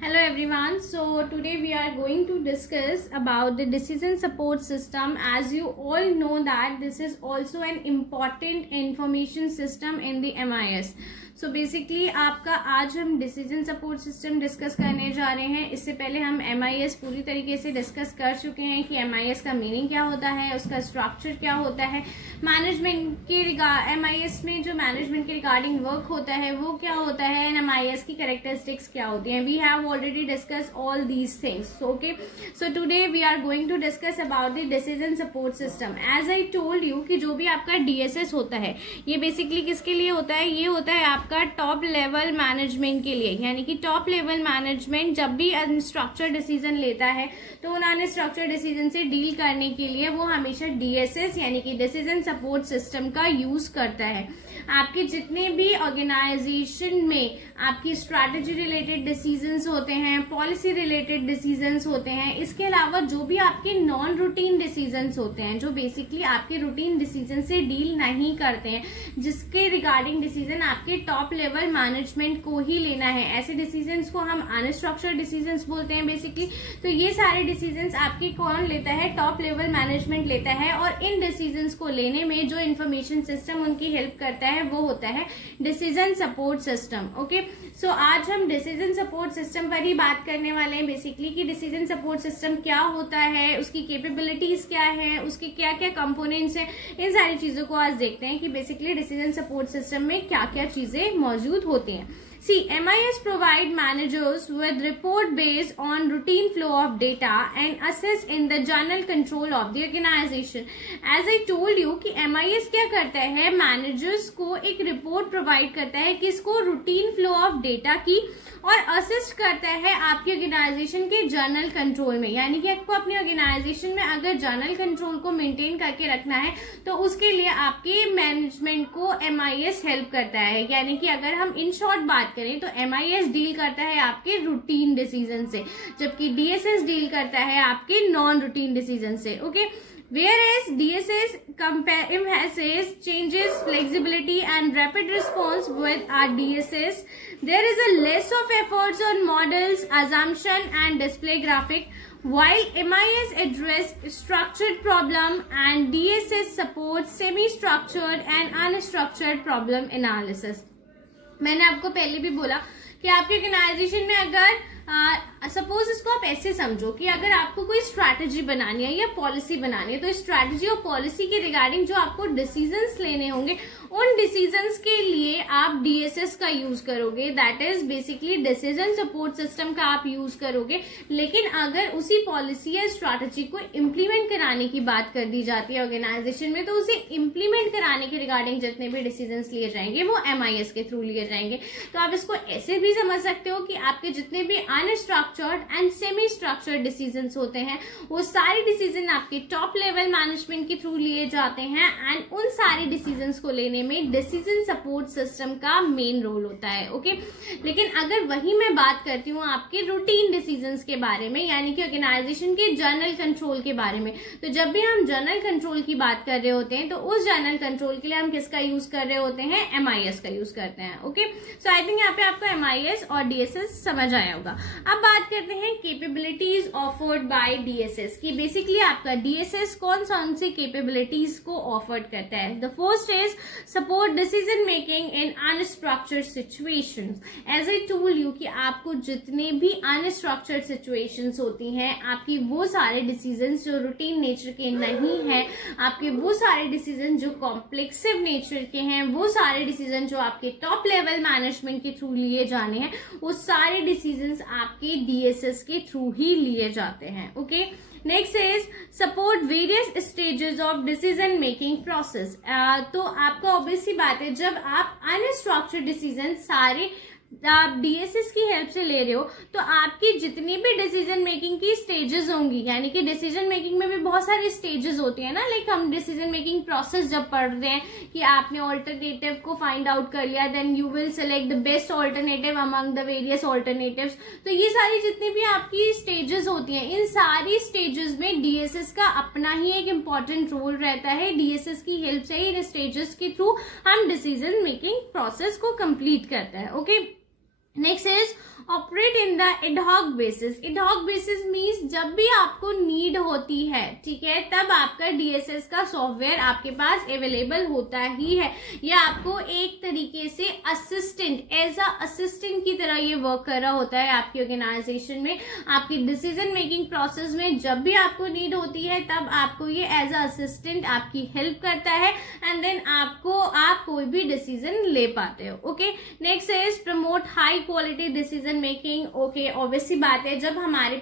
Hello everyone. So today we are going to discuss about the decision support system. As you all know that this is also an important information system in the MIS. So basically आपका आज हम decision support system discuss करने जा रहे हैं. इससे पहले हम MIS पूरी तरीके से डिस्कस कर चुके हैं कि MIS का मीनिंग क्या होता है, उसका स्ट्रक्चर क्या होता है, मैनेजमेंट के MIS में जो मैनेजमेंट के रिगार्डिंग वर्क होता है वो क्या होता है, एंड MIS की कैरेक्टरिस्टिक्स क्या होती हैं. We have already discuss all these things. Okay, so today we are going to discuss about the decision support system. As I told you कि जो भी आपका DSS होता है ये बेसिकली किसके लिए होता है, ये होता है आपका टॉप लेवल मैनेजमेंट के लिए. यानी कि टॉप लेवल मैनेजमेंट जब भी अनस्ट्रक्चर्ड डिसीजन लेता है तो उन अनस्ट्रक्चर्ड डिसीजन से डील करने के लिए वो हमेशा DSS यानी कि डिसीजन सपोर्ट सिस्टम का यूज करता है. आपके जितने भी ऑर्गेनाइजेशन में आपकी स्ट्रैटेजी रिलेटेड डिसीजंस होते हैं, पॉलिसी रिलेटेड डिसीजंस होते हैं, इसके अलावा जो भी आपके नॉन रूटीन डिसीजंस होते हैं जो बेसिकली आपके रूटीन डिसीजन से डील नहीं करते हैं, जिसके रिगार्डिंग डिसीजन आपके टॉप लेवल मैनेजमेंट को ही लेना है, ऐसे डिसीजंस को हम अनस्ट्रक्चर्ड डिसीजंस बोलते हैं बेसिकली. तो ये सारे डिसीजंस आपके कौन लेता है, टॉप लेवल मैनेजमेंट लेता है. और इन डिसीजंस को लेने में जो इन्फॉर्मेशन सिस्टम उनकी हेल्प करता है वो होता है डिसीजन सपोर्ट सिस्टम. ओके, सो आज हम डिसीजन सपोर्ट सिस्टम पर ही बात करने वाले हैं बेसिकली कि डिसीजन सपोर्ट सिस्टम क्या होता है, उसकी कैपेबिलिटीज क्या है, उसके क्या क्या कंपोनेंट्स हैं. इन सारी चीजों को आज देखते हैं कि बेसिकली डिसीजन सपोर्ट सिस्टम में क्या क्या चीजें मौजूद होती हैं. See, MIS provide managers with report based on routine flow of data and assist in the general control of the organization. As I told you कि MIS क्या करता है, मैनेजर्स को एक रिपोर्ट प्रोवाइड करता है किसको, रूटीन फ्लो ऑफ डेटा की, और असिस्ट करता है आपकी ऑर्गेनाइजेशन के जर्नल कंट्रोल में. यानी कि आपको अपनी ऑर्गेनाइजेशन में अगर जर्नल कंट्रोल को मेंटेन करके रखना है तो उसके लिए आपके मैनेजमेंट को MIS हेल्प करता है. यानी कि अगर हम इन शॉर्ट बात करें तो MIS डील करता है आपके रूटीन डिसीजन से, जबकि DSS डील करता है आपके नॉन रूटीन डिसीजन से. Okay, whereas DSS emphasizes changes, flexibility and rapid response. With our DSS there is a less of efforts on models, assumption and display graphic, while MIS address structured problem and DSS supports semi-structured and unstructured problem analysis. मैंने आपको पहले भी बोला कि आपके organisation में अगर suppose इसको आप ऐसे समझो कि अगर आपको कोई स्ट्रैटेजी बनानी है या पॉलिसी बनानी है तो स्ट्रैटेजी और पॉलिसी के रिगार्डिंग जो आपको डिसीजंस लेने होंगे उन डिसीजंस के लिए आप DSS का यूज करोगे. That is basically decision support system का आप यूज करोगे. लेकिन अगर उसी पॉलिसी या स्ट्रैटेजी को इम्प्लीमेंट कराने की बात कर दी जाती है ऑर्गेनाइजेशन में तो उसे इम्प्लीमेंट कराने के रिगार्डिंग जितने भी डिसीजंस लिए जाएंगे वो MIS के थ्रू लिए जाएंगे. तो आप इसको ऐसे भी समझ सकते हो कि आपके जितने भी unstructured and semi structured decisions होते हैं वो सारे डिसीजन आपके टॉप लेवल मैनेजमेंट के थ्रू लिए जाते हैं. एंड उन सारे डिसीजंस को लेने में डिसीजन सपोर्ट सिस्टम का मेन रोल होता है. ओके, लेकिन अगर वही मैं बात करती हूँ आपके रूटीन डिसीजंस के बारे में यानी कि ऑर्गेनाइजेशन के जर्नल कंट्रोल के बारे में, तो जब भी हम जर्नल कंट्रोल की बात कर रहे होते हैं तो उस जर्नल कंट्रोल के लिए हम किसका यूज कर रहे होते हैं, MIS का यूज करते हैं. ओके, सो आई थिंक यहाँ पे आपको MIS और DSS समझ आया होगा. अब बात करते हैं कैपेबिलिटीज ऑफर्ड बाय DSS की. बेसिकली आपका DSS कौन सी कैपेबिलिटीज को ऑफर्ड करता है. The first is support decision making in unstructured situations. As I told you कि आपको जितने भी अनस्ट्रक्चर्ड सिचुएशंस होती हैं, आपकी वो सारे डिसीजंस जो रूटीन नेचर के नहीं है, आपके वो सारे डिसीजन जो कॉम्प्लेक्सिव नेचर के हैं, वो सारे डिसीजन जो आपके टॉप लेवल मैनेजमेंट के थ्रू लिए जाने हैं, वो सारे डिसीजंस आपके DSS के थ्रू ही लिए जाते हैं. Okay, next is support various stages of decision making process. तो आपका ऑब्वियस सी बात है जब आप अनस्ट्रक्चर्ड डिसीजन सारे आप DSS की हेल्प से ले रहे हो तो आपकी जितनी भी डिसीजन मेकिंग की स्टेजेस होंगी, यानी कि डिसीजन मेकिंग में भी बहुत सारी स्टेजेस होती है ना. लाइक हम डिसीजन मेकिंग प्रोसेस जब पढ़ रहे हैं कि आपने ऑल्टरनेटिव को फाइंड आउट कर लिया, then you will select the best alternative among the various alternatives. तो ये सारी जितनी भी आपकी स्टेजेस होती हैं, इन सारी स्टेजेस में DSS का अपना ही एक इम्पॉर्टेंट रोल रहता है. DSS की हेल्प से ही इन स्टेजेस के थ्रू हम डिसीजन मेकिंग प्रोसेस को कंप्लीट करते हैं. Okay, next is operate in the ad hoc basis. Ad hoc basis means जब भी आपको नीड होती है, ठीक है, तब आपका डीएसएस का सॉफ्टवेयर आपके पास अवेलेबल होता ही है। ये आपको एक तरीके से असिस्टेंट, एज अ असिस्टेंट की तरह ये वर्क कर रहा होता है आपकी ऑर्गेनाइजेशन में, आपकी डिसीजन मेकिंग प्रोसेस में। जब भी आपको नीड होती है तब आपको ये एज अ असिस्टेंट आपकी हेल्प करता है एंड देन आप कोई भी डिसीजन ले पाते हो। Okay, next is promote high quality decision making. Okay, obviously बात है, जब हमारे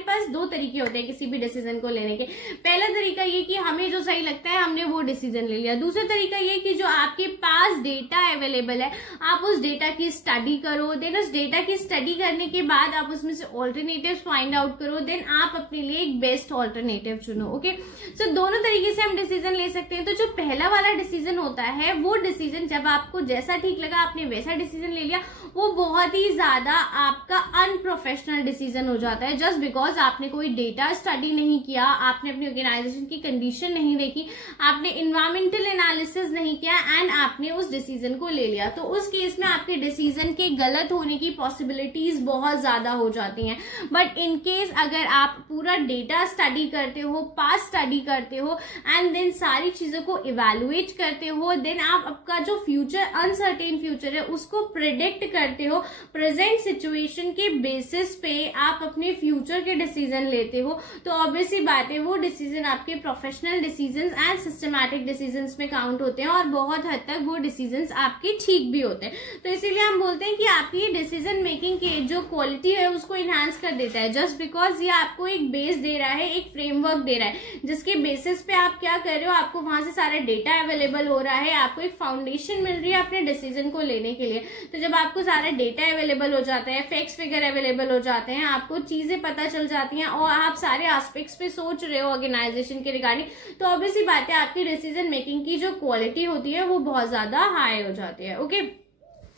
पास दो तरीके होते हैं किसी भी डिसीजन को लेने के। पहला तरीका ये कि हमें जो सही लगता है हमने वो डिसीजन ले लिया। दूसरा तरीका ये कि जो आपके पास डेटा अवेलेबल है आप उस डेटा की स्टडी करो, देन उस डेटा की स्टडी करने के बाद आप उसमें से ऑल्टरनेटिव फाइंड आउट करो, देन आप अपने लिए एक बेस्ट ऑल्टरनेटिव चुनो। ओके, सो दोनों तरीके से हम डिसीजन ले सकते हैं। तो जो पहला वाला डिसीजन होता है, वो डिसीजन जब आपको जैसा ठीक लगा आपने वैसा डिसीजन ले लिया, वो बहुत ही ज्यादा आपका अनप्रोफेशनल डिसीजन हो जाता है। जस्ट बिकॉज आपने कोई डेटा स्टडी नहीं किया, आपने अपनी ऑर्गेनाइजेशन की कंडीशन नहीं देखी, आपने इन्वायरमेंटल एनालिसिस नहीं किया एंड आपने उस डिसीजन को ले लिया, तो उस केस में आपके डिसीजन के गलत होने की पॉसिबिलिटीज बहुत ज्यादा हो जाती हैं। बट इन केस अगर आप पूरा डेटा स्टडी करते हो, पास स्टडी करते हो एंड देन सारी चीजों को इवेलुएट करते हो, देन आप आपका जो फ्यूचर, अनसर्टेन फ्यूचर है, उसको प्रिडिक्ट करते हो, प्रेजेंट सिचुएशन के बेसिस पे आप अपने फ्यूचर के डिसीजन लेते हो, तो ऑब्वियसली बात है वो डिसीजन आपके professional decisions and systematic decisions में काउंट होते हैं और बहुत हद तक वो डिसीजंस आपके ठीक भी होते हैं। तो इसीलिए हम बोलते हैं कि आपकी डिसीजन मेकिंग की जो क्वालिटी है उसको इनहांस कर देता है, जस्ट बिकॉज ये आपको एक बेस दे रहा है, एक फ्रेमवर्क दे रहा है, जिसके बेसिस पे आप क्या कर रहे हो, आपको वहां से सारा डेटा अवेलेबल हो रहा है, आपको एक फाउंडेशन मिल रही है अपने डिसीजन को लेने के लिए। तो जब आपको सारा डेटा अवेलेबल हो जाता है, फैक्ट्स फिगर अवेलेबल हो जाते हैं, आपको चीजें पता चल जाती हैं और आप सारे एस्पेक्ट्स पे सोच रहे हो ऑर्गेनाइजेशन के रिगार्डिंग, तो ऑब्वियसली बात है आपकी डिसीजन मेकिंग की जो क्वालिटी होती है वो बहुत ज्यादा हाई हो जाती है। Okay,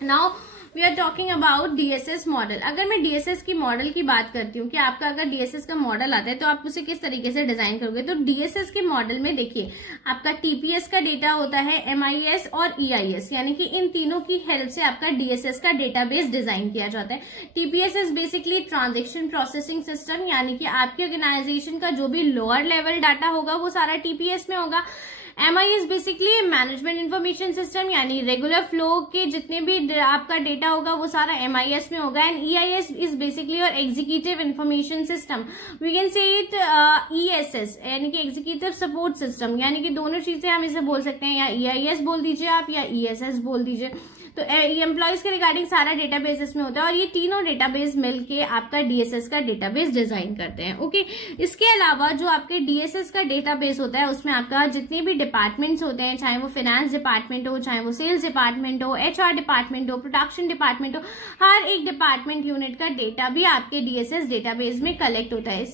now we are talking about DSS model. अगर मैं डीएसएस की मॉडल की बात करती हूँ कि आपका अगर डीएसएस का मॉडल आता है तो आप उसे किस तरीके से डिजाइन करोगे, तो डीएसएस के मॉडल में देखिए आपका टीपीएस का डेटा होता है, एमआईएस और ईआईएस, यानी कि इन तीनों की हेल्प से आपका डीएसएस का डेटाबेस डिजाइन किया जाता है। TPS is basically transaction processing system, यानी कि आपकी ऑर्गेनाइजेशन का जो भी लोअर लेवल डाटा होगा वो सारा टीपीएस में होगा। MIS basically management information system, यानी रेगुलर फ्लो के जितने भी आपका डेटा होगा वो सारा MIS में होगा। And EIS is basically your executive information system, we can say it ESS, यानी कि एग्जीक्यूटिव सपोर्ट सिस्टम, यानी कि दोनों चीजें हम इसे बोल सकते हैं, या EIS बोल दीजिए आप या ESS बोल दीजिए। तो एम्प्लॉयज के रिगार्डिंग सारा डेटाबेस इसमें होता है और ये तीनों डेटाबेस मिलके आपका डीएसएस का डेटाबेस डिजाइन करते हैं। ओके, इसके अलावा जो आपके डीएसएस का डेटाबेस होता है उसमें आपका जितने भी डिपार्टमेंट्स होते हैं, चाहे वो फाइनेंस डिपार्टमेंट हो, चाहे वो सेल्स डिपार्टमेंट हो, HR डिपार्टमेंट हो, प्रोडक्शन डिपार्टमेंट हो, हर एक डिपार्टमेंट यूनिट का डेटा भी आपके डीएसएस डेटाबेस में कलेक्ट होता है।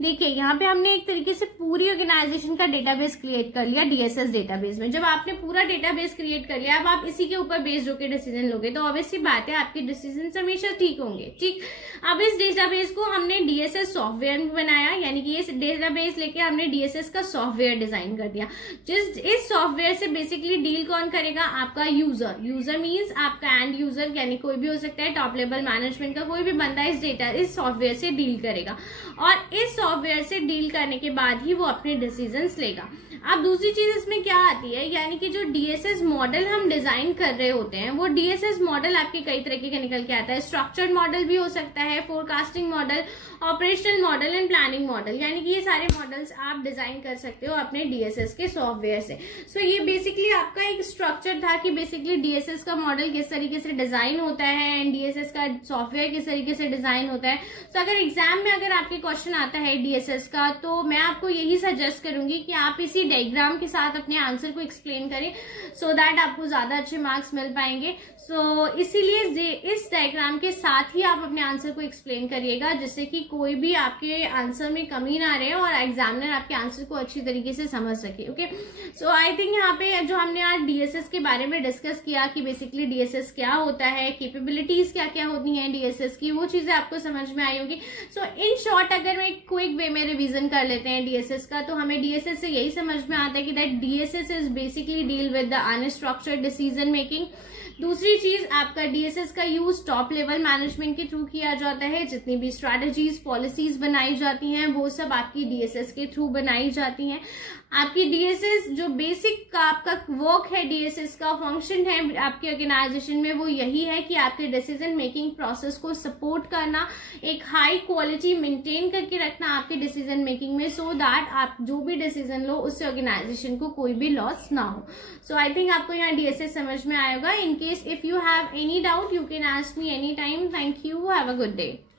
देखिए यहाँ पे हमने एक तरीके से पूरी ऑर्गेनाइजेशन का डेटाबेस क्रिएट कर लिया डीएसएस डेटाबेस में। जब आपने पूरा डेटाबेस क्रिएट कर लिया, अब आप इसी के ऊपर बेस्ड होकर डिसीजन लोगे तो ऑब्वियसली बात है आपके डिसीजन हमेशा ठीक होंगे। ठीक, अब इस डेटाबेस को हमने डीएसएस सॉफ्टवेयर में बनाया, यानी कि ये डेटाबेस लेके हमने डीएसएस का सॉफ्टवेयर डिजाइन कर दिया। इस सॉफ्टवेयर से बेसिकली डील कौन करेगा, आपका यूजर। यूजर मीन्स आपका एंड यूजर, यानी कोई भी हो सकता है, टॉप लेवल मैनेजमेंट का कोई भी बंदा इस सॉफ्टवेयर से डील करेगा और इस सॉफ्टवेयर से डील करने के बाद ही वो अपने डिसीजंस लेगा। अब दूसरी चीज इसमें क्या आती है, यानी कि जो डीएसएस मॉडल हम डिजाइन कर रहे होते हैं वो डीएसएस मॉडल आपके कई तरीके का निकल के आता है। स्ट्रक्चर्ड मॉडल भी हो सकता है, forecasting model, operational model and planning model, यानी कि ये सारे मॉडल्स आप डिजाइन कर सकते हो अपने डीएसएस के सॉफ्टवेयर से। सो ये बेसिकली आपका एक स्ट्रक्चर था कि बेसिकली डीएसएस का मॉडल किस तरीके से डिजाइन होता है एंड डीएसएस का सॉफ्टवेयर किस तरीके से डिजाइन होता है। सो अगर एग्जाम में अगर आपके क्वेश्चन आता है डीएसएस का, तो मैं आपको यही सजेस्ट करूंगी कि आप इसी डायग्राम के साथ अपने आंसर को एक्सप्लेन करें, सो दैट आपको ज्यादा अच्छे मार्क्स मिल पाएंगे। सो इसीलिए इस डायग्राम के साथ ही आप अपने आंसर को एक्सप्लेन करिएगा, जिससे कि कोई भी आपके आंसर में कमी ना रहे और एग्जामिनर आपके आंसर को अच्छी तरीके से समझ सके। ओके, सो आई थिंक यहाँ पे जो हमने आज डीएसएस के बारे में डिस्कस किया कि बेसिकली डीएसएस क्या होता है, कैपेबिलिटीज क्या क्या होती हैं डीएसएस की, वो चीजें आपको समझ में आई होगी। सो इन शॉर्ट अगर मैं क्विक वे में रिवीजन कर लेते हैं डीएसएस का, तो हमें डीएसएस से यही समझ में आता है कि that DSS is basically deal with the unstructured decision making. दूसरी चीज, आपका डीएसएस का यूज टॉप लेवल मैनेजमेंट के थ्रू किया जाता है। जितनी भी स्ट्रैटेजीज पॉलिसीज बनाई जाती हैं वो सब आपकी डीएसएस के थ्रू बनाई जाती हैं। आपकी डीएसएस जो बेसिक का आपका वर्क है, डीएसएस का फंक्शन है आपके ऑर्गेनाइजेशन में, वो यही है कि आपके डिसीजन मेकिंग प्रोसेस को सपोर्ट करना, एक हाई क्वालिटी मेंटेन करके रखना आपके डिसीजन मेकिंग में, सो दैट आप जो भी डिसीजन लो उससे ऑर्गेनाइजेशन को कोई भी लॉस ना हो। सो आई थिंक आपको यहाँ डीएसएस समझ में आएगा। In case if you have any doubt you can ask me any time. Thank you, have a good day.